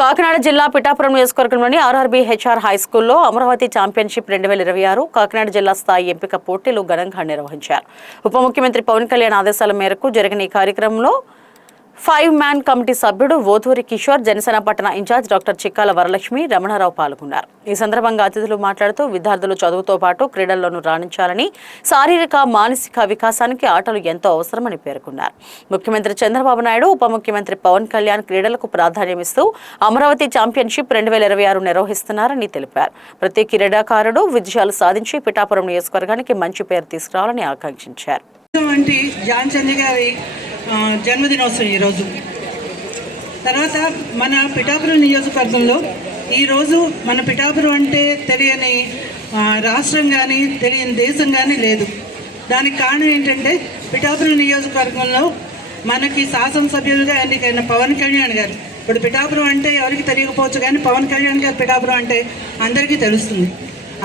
కాకినాడ జిల్లా పిఠాపురం నియోజకవర్గంలోని RRB HR high స్కూల్లో అమరావతి ఛాంపియన్షిప్ 2026 కాకినాడ జిల్లా స్థాయి ఎంపిక పోటీలు ఘనంగా నిర్వహించారు. ఉప ముఖ్యమంత్రి పవన్ కళ్యాణ్ ఆదేశాల మేరకు జరిగిన ఈ కార్యక్రమంలో 5-మ్యాన్ కమిటీ సభ్యుడు ఓధూరి కిషోర్, జనసేన పట్టణ ఇన్ఛార్జ్ డాక్టర్ చిక్కాల వరలక్ష్మి, రమణారావు పాల్గొన్నారు. ఈ సందర్భంగా అతిథులు మాట్లాడుతూ విద్యార్థులు చదువుతో పాటు క్రీడల్లోనూ రాణించాలని, శారీరక మానసిక వికాసానికి ఆటలు ఎంతో అవసరమని పేర్కొన్నారు. ముఖ్యమంత్రి చంద్రబాబు నాయుడు, ఉప ముఖ్యమంత్రి పవన్ కళ్యాణ్ క్రీడలకు ప్రాధాన్యమిస్తూ అమరావతి ఛాంపియన్షిప్ 2026 నిర్వహిస్తున్నారని తెలిపారు. ప్రతి క్రీడాకారుడు విజయాలు సాధించి పిఠాపురం నియోజకవర్గానికి మంచి పేరు తీసుకురావాలని ఆకాంక్షించారు. జన్మదినోత్సవం ఈరోజు. తర్వాత మన పిఠాపురం నియోజకవర్గంలో ఈరోజు మన పిఠాపురం అంటే తెలియని రాష్ట్రం కానీ తెలియని దేశం కానీ లేదు. దానికి కారణం ఏంటంటే పిఠాపురం నియోజకవర్గంలో మనకి శాసనసభ్యులుగా ఎన్నికైన పవన్ కళ్యాణ్ గారు. ఇప్పుడు పిఠాపురం అంటే ఎవరికి తెలియకపోవచ్చు, కానీ పవన్ కళ్యాణ్ గారు పిఠాపురం అంటే అందరికీ తెలుస్తుంది.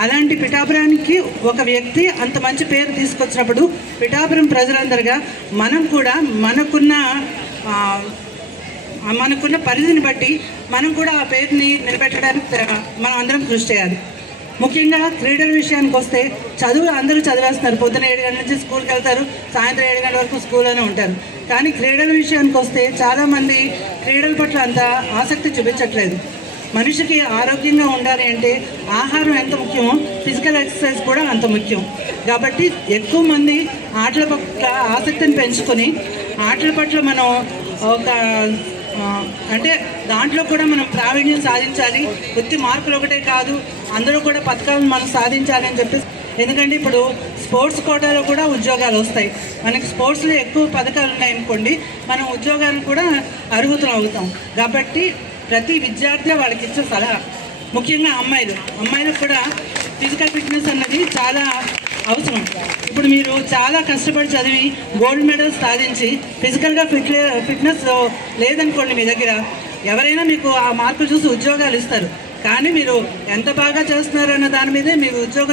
అలాంటి పిఠాపురానికి ఒక వ్యక్తి అంత మంచి పేరు తీసుకొచ్చినప్పుడు పిఠాపురం ప్రజలందరిగా మనం కూడా మనకున్న పరిధిని బట్టి మనం కూడా ఆ పేరుని నిలబెట్టడానికి మనం అందరం కృషి చేయాలి. ముఖ్యంగా క్రీడల విషయానికి వస్తే అందరూ చదివేస్తున్నారు. పొద్దున 7 గంటల నుంచి స్కూల్కి వెళ్తారు, సాయంత్రం 7 గంటల వరకు స్కూల్లోనే ఉంటారు. కానీ క్రీడల విషయానికి వస్తే చాలామంది క్రీడల పట్ల అంత ఆసక్తి చూపించట్లేదు. మనిషికి ఆరోగ్యంగా ఉండాలి అంటే ఆహారం ఎంత ముఖ్యమో ఫిజికల్ ఎక్సర్సైజ్ కూడా అంత ముఖ్యం. కాబట్టి ఎక్కువ మంది ఆటల పట్ల ఆసక్తిని పెంచుకొని ఆటల పట్ల మనం అంటే దాంట్లో కూడా మనం ప్రావీణ్యం సాధించాలి. వృత్తి మార్కులు ఒకటే కాదు, అందరూ కూడా పథకాలను మనం సాధించాలి అని చెప్పి. ఎందుకంటే ఇప్పుడు స్పోర్ట్స్ కోటాలో కూడా ఉద్యోగాలు వస్తాయి. మనకి స్పోర్ట్స్లో ఎక్కువ పథకాలు ఉన్నాయనుకోండి, మనం ఉద్యోగాలు కూడా అర్హుతం అవుతాం. కాబట్టి ప్రతి విద్యార్థి వాళ్ళకి ఇచ్చే సలహా, ముఖ్యంగా అమ్మాయిలకు కూడా ఫిజికల్ ఫిట్నెస్ అన్నది చాలా అవసరం. ఇప్పుడు మీరు చాలా కష్టపడి చదివి గోల్డ్ మెడల్స్ సాధించి ఫిజికల్గా ఫిట్నెస్ లేదనుకోండి, మీ దగ్గర ఎవరైనా మీకు ఆ మార్కులు చూసి ఉద్యోగాలు ఇస్తారు. కానీ మీరు ఎంత బాగా చేస్తున్నారు అన్న దాని మీదే మీ ఉద్యోగం